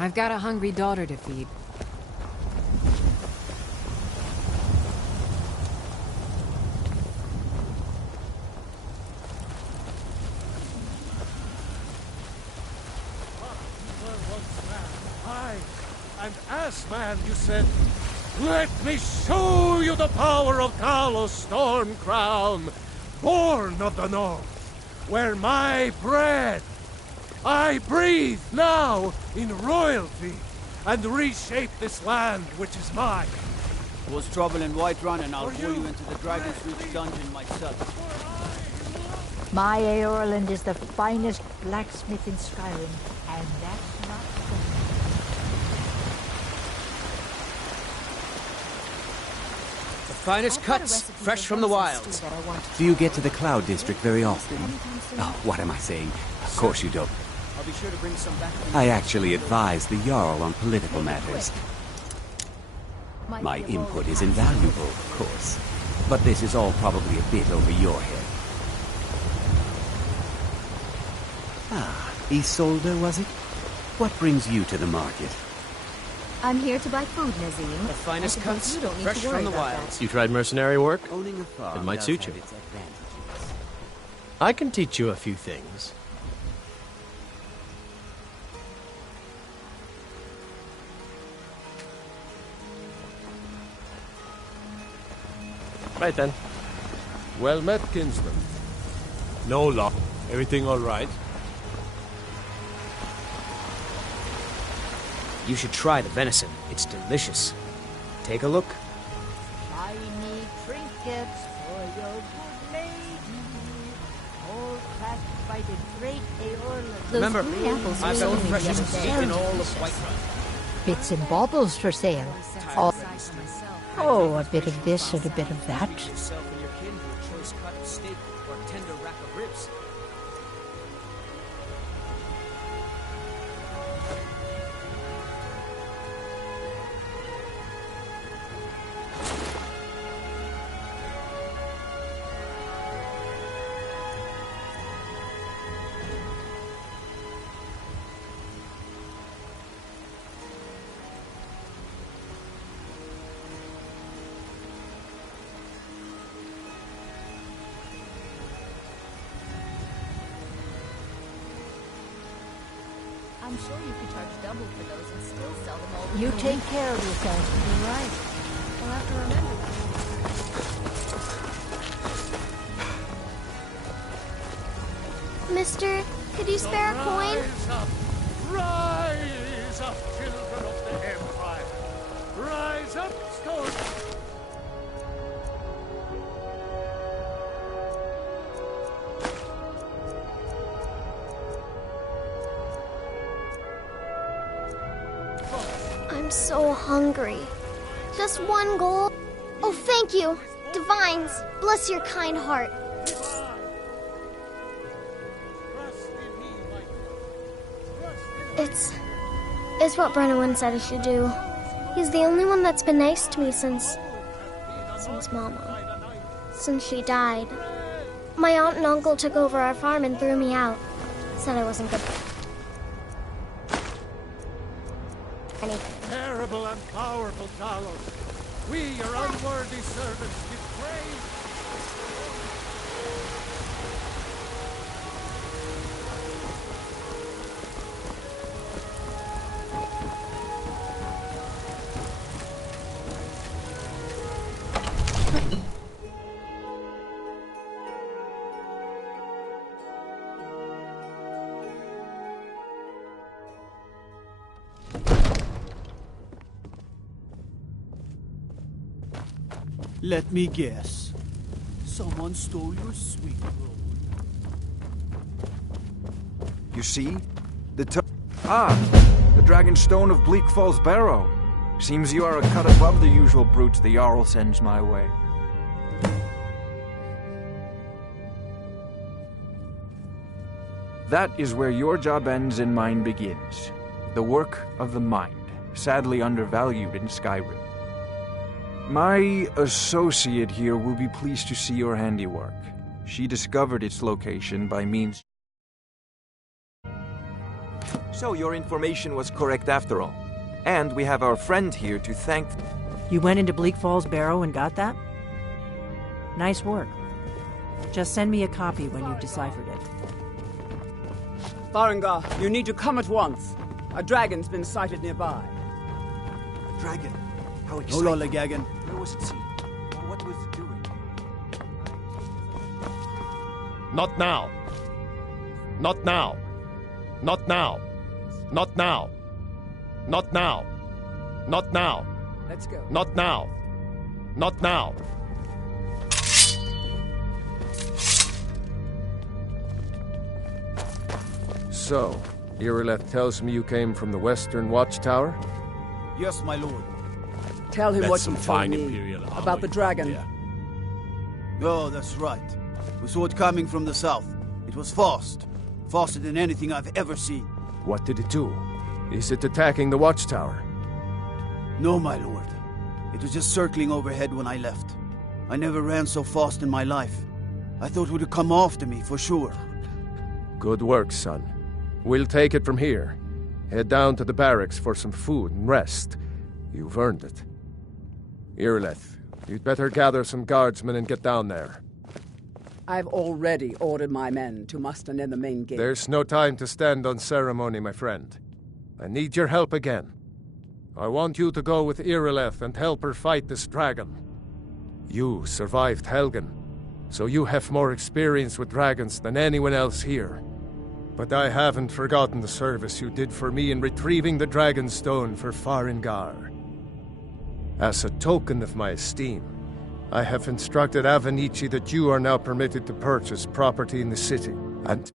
I've got a hungry daughter to feed. And as man, you said, let me show you the power of Charlos' storm crown, born of the north, where my bread. I breathe now in royalty, and reshape this land which is mine. Was trouble in Whiterun, and I'll pull you into the Dragon's Reach dungeon myself. My Eorland is the finest blacksmith in Skyrim, and that's not the finest cuts, fresh from the wilds. Do you get to the Cloud District very often? Oh, what am I saying? Of course you don't. I'll be sure to bring some back. I actually advise the Jarl on political matters. My input is invaluable, of course. But this is all probably a bit over your head. Ah, Isolde, was it? What brings you to the market? I'm here to buy food, Nazim. The finest cuts, fresh from the wilds. You tried mercenary work? Owning a farm It might does suit have you. its advantages. I can teach you a few things. Right then. Well met, kinsman. No luck. Everything all right? You should try the venison. It's delicious. Take a look. shiny trinkets for your good lady, all crafted by the great Eorland. Remember, apples I've got sold the me the freshest other steak day. in all of Whiterun. Bits and baubles for sale. Oh, a bit of this and a bit of that. Treat yourself and your kin to a choice cut of steak or a tender rack of ribs. I'm sure you could charge double for those and still sell them all. You take care of yourself. You're right. I'll have to remember that. Mister, could you spare a coin? Rise up, children of the Empire! Rise up, stone! I'm so hungry. Just one gold. Oh, thank you. Divines, bless your kind heart. It's what Brennan said I should do. He's the only one that's been nice to me since Mama. Since she died. My aunt and uncle took over our farm and threw me out. Said I wasn't good for anything. Terrible and powerful Charlos, we, your unworthy servants, give praise. Let me guess. Someone stole your sweet roll. You see? The Dragon Stone of Bleak Falls Barrow. Seems you are a cut above the usual brutes the Jarl sends my way. That is where your job ends and mine begins. The work of the mind, sadly undervalued in Skyrim. My associate here will be pleased to see your handiwork. She discovered its location by means... So your information was correct after all. And we have our friend here to thank... You went into Bleak Falls Barrow and got that? Nice work. Just send me a copy when you've deciphered it. Farengar, you need to come at once. A dragon's been sighted nearby. A dragon? How exciting. Hold on, Legagan. Where was it seen? What was it doing? Not now. Not now. Not now. Not now. Not now. Not now. Let's go. Not now. Not now. So, Irileth tells me you came from the Western Watchtower? Yes, my lord. Tell him That's what some you told fine me Imperial armor about the you dragon. got Oh, that's right. We saw it coming from the south. It was fast. Faster than anything I've ever seen. What did it do? Is it attacking the Watchtower? No, my lord. It was just circling overhead when I left. I never ran so fast in my life. I thought it would come after me, for sure. Good work, son. We'll take it from here. Head down to the barracks for some food and rest. You've earned it. Irileth, you'd better gather some guardsmen and get down there. I've already ordered my men to muster near the main gate. There's no time to stand on ceremony, my friend. I need your help again. I want you to go with Irileth and help her fight this dragon. You survived Helgen, so you have more experience with dragons than anyone else here. But I haven't forgotten the service you did for me in retrieving the Dragon's Stone for Farengar. As a token of my esteem, I have instructed Avenici that you are now permitted to purchase property in the city, and...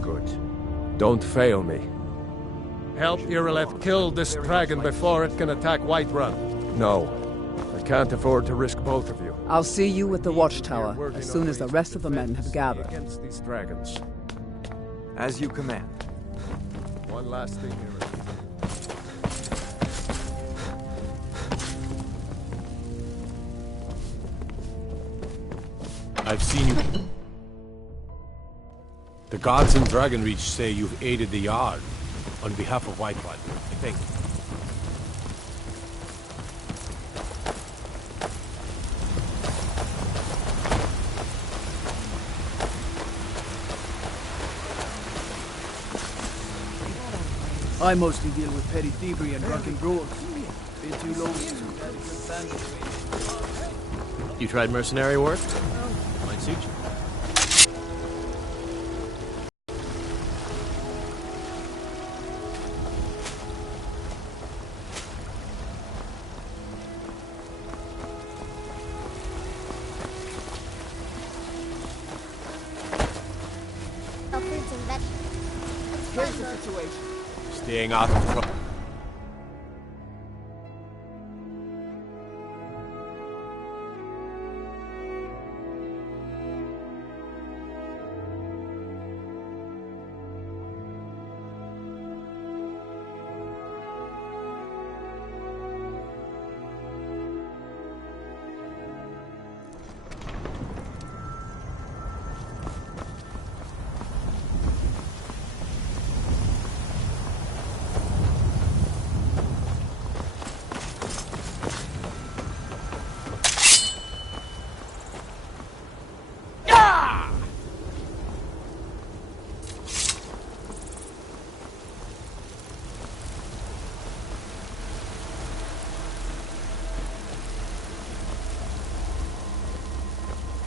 Good. Don't fail me. Help Irileth kill this dragon before it can attack Whiterun. No, I can't afford to risk both of you. I'll see you at the watchtower as soon as the rest of the men have gathered. Against these dragons. As you command. One last thing, Irileth. I've seen you. The gods in Dragonreach say you've aided the Jarl on behalf of Whiterun, I think. I mostly deal with petty thievery and drunken brawls. Been too long since we've had a good bandit. You tried mercenary work? Might suit you. Fruits and vegetables. Here's the situation. Staying out of trouble.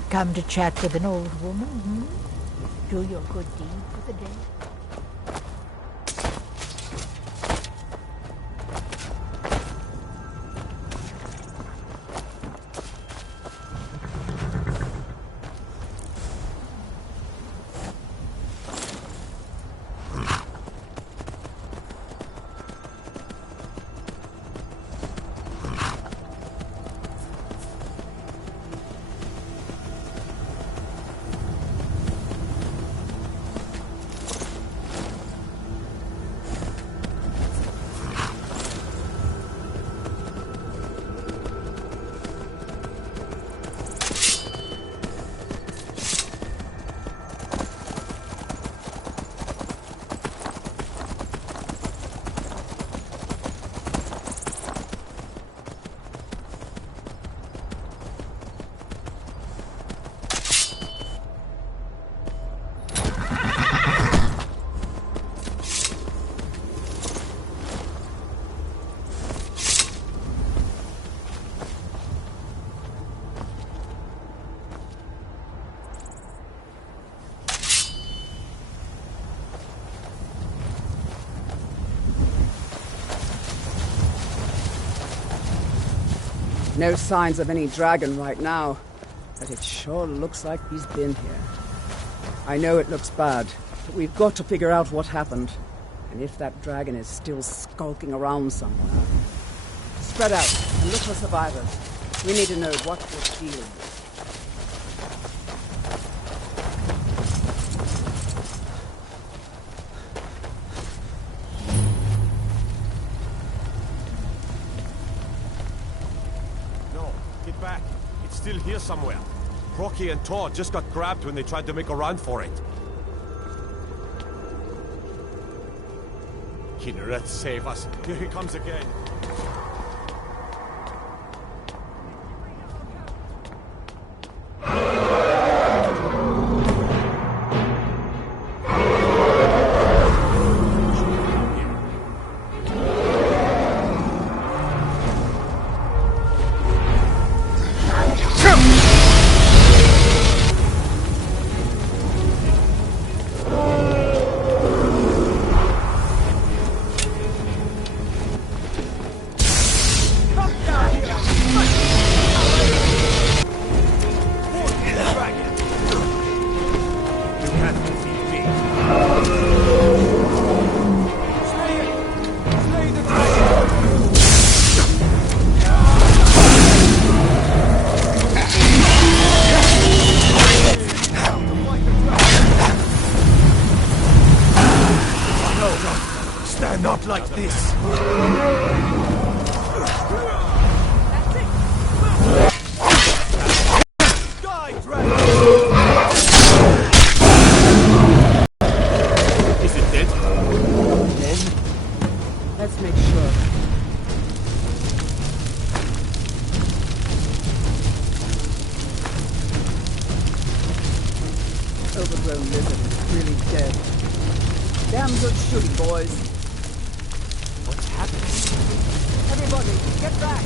Come to chat with an old woman, hmm? Do your good deed for the day. No signs of any dragon right now, but it sure looks like he's been here. I know it looks bad, but we've got to figure out what happened, and if that dragon is still skulking around somewhere. Spread out and look for survivors. We need to know what we're stealing. No, get back. It's still here somewhere. Rocky and Todd just got grabbed when they tried to make a run for it. Kinneret, save us. Here he comes again. Like this. Die, dragon! Is it dead? Then, let's make sure. Overgrown lizard is really dead. Damn good shooting, boys. Everybody, get back!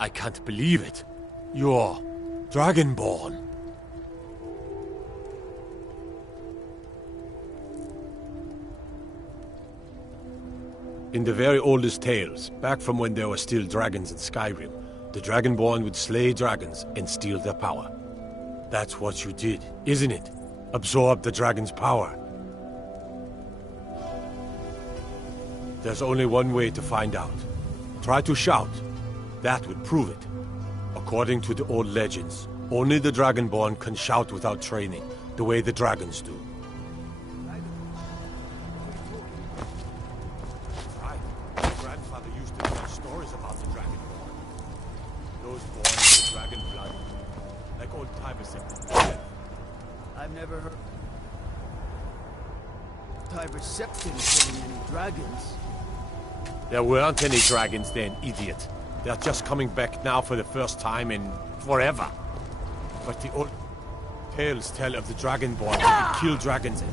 I can't believe it. You're Dragonborn. In the very oldest tales, back from when there were still dragons in Skyrim, the Dragonborn would slay dragons and steal their power. That's what you did, isn't it? Absorb the dragon's power. There's only one way to find out. Try to shout. That would prove it. According to the old legends, only the Dragonborn can shout without training, the way the dragons do. Right. My grandfather used to tell stories about the Dragonborn. Those born with the dragon blood. Like old Tiber. I've never heard Tiber killing any dragons. There weren't any dragons then, idiot. They're just coming back now for the first time in forever. But the old tales tell of the Dragonborn who can kill dragons and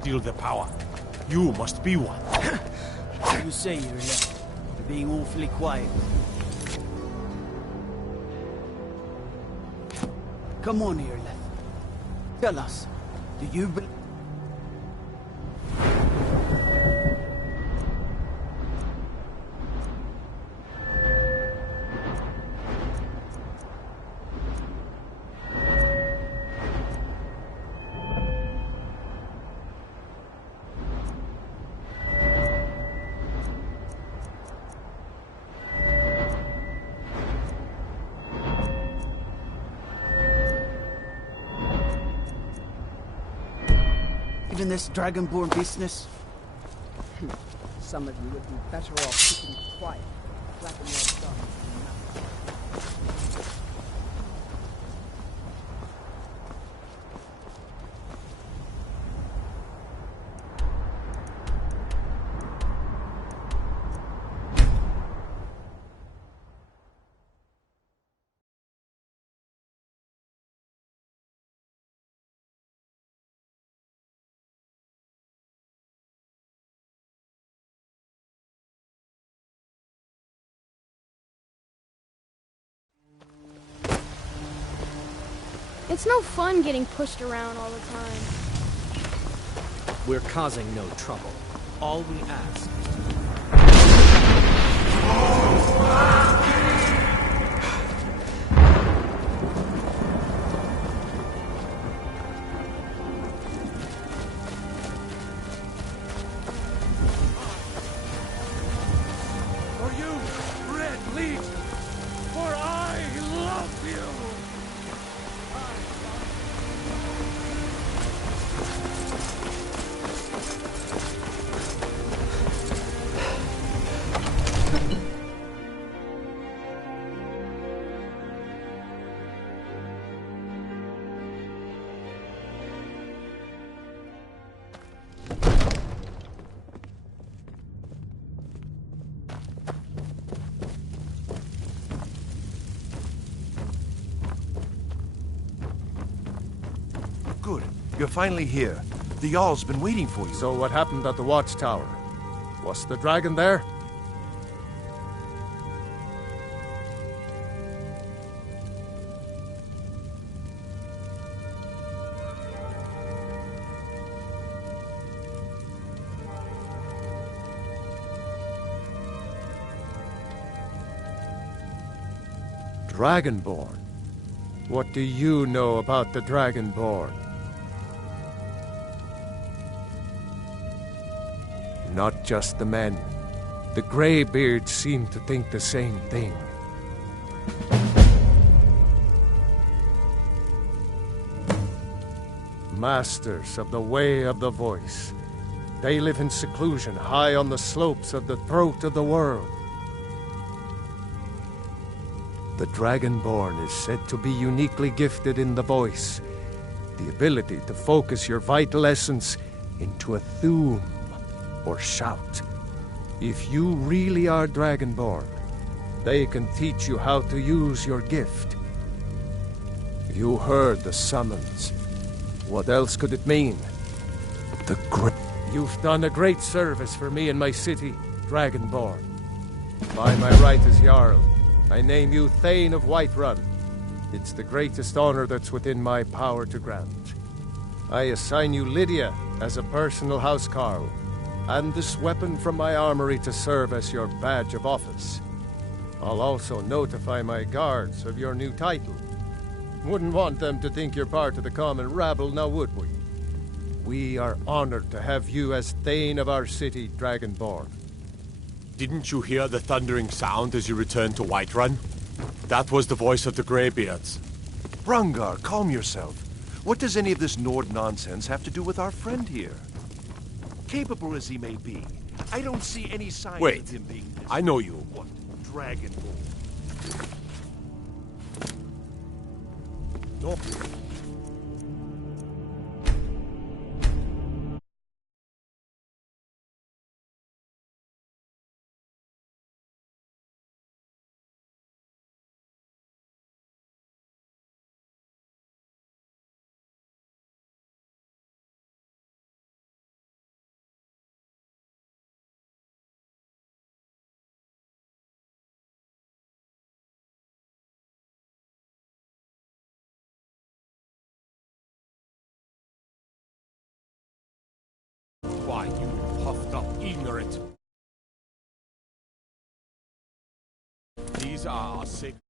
steal their power. You must be one. You say you're left. You're being awfully quiet. Come on here, Leth. Tell us, do you believe... in this Dragonborn business? Some of you would be better off keeping quiet, flapping your thumbs and nothing. It's no fun getting pushed around all the time. We're causing no trouble. All we ask For you, Red Legion, for I love you! Good. You're finally here. The Jarl's been waiting for you. So what happened at the watchtower? Was the dragon there? Dragonborn? What do you know about the Dragonborn? Not just the men. The Greybeards seem to think the same thing. Masters of the Way of the Voice. They live in seclusion high on the slopes of the throat of the world. The Dragonborn is said to be uniquely gifted in the voice, the ability to focus your vital essence into a thum or shout. If you really are Dragonborn, they can teach you how to use your gift. You heard the summons. What else could it mean? You've done a great service for me and my city, Dragonborn. By my right as Jarl, I name you Thane of Whiterun. It's the greatest honor that's within my power to grant. I assign you Lydia as a personal housecarl, and this weapon from my armory to serve as your badge of office. I'll also notify my guards of your new title. Wouldn't want them to think you're part of the common rabble, now would we? We are honored to have you as Thane of our city, Dragonborn. Didn't you hear the thundering sound as you returned to Whiterun? That was the voice of the Greybeards. Brungar, calm yourself. What does any of this Nord nonsense have to do with our friend here? Capable as he may be, I don't see any signs of him being this... I know you. What? Dragonborn. No. Why, you puffed up ignorant. These are our sacred.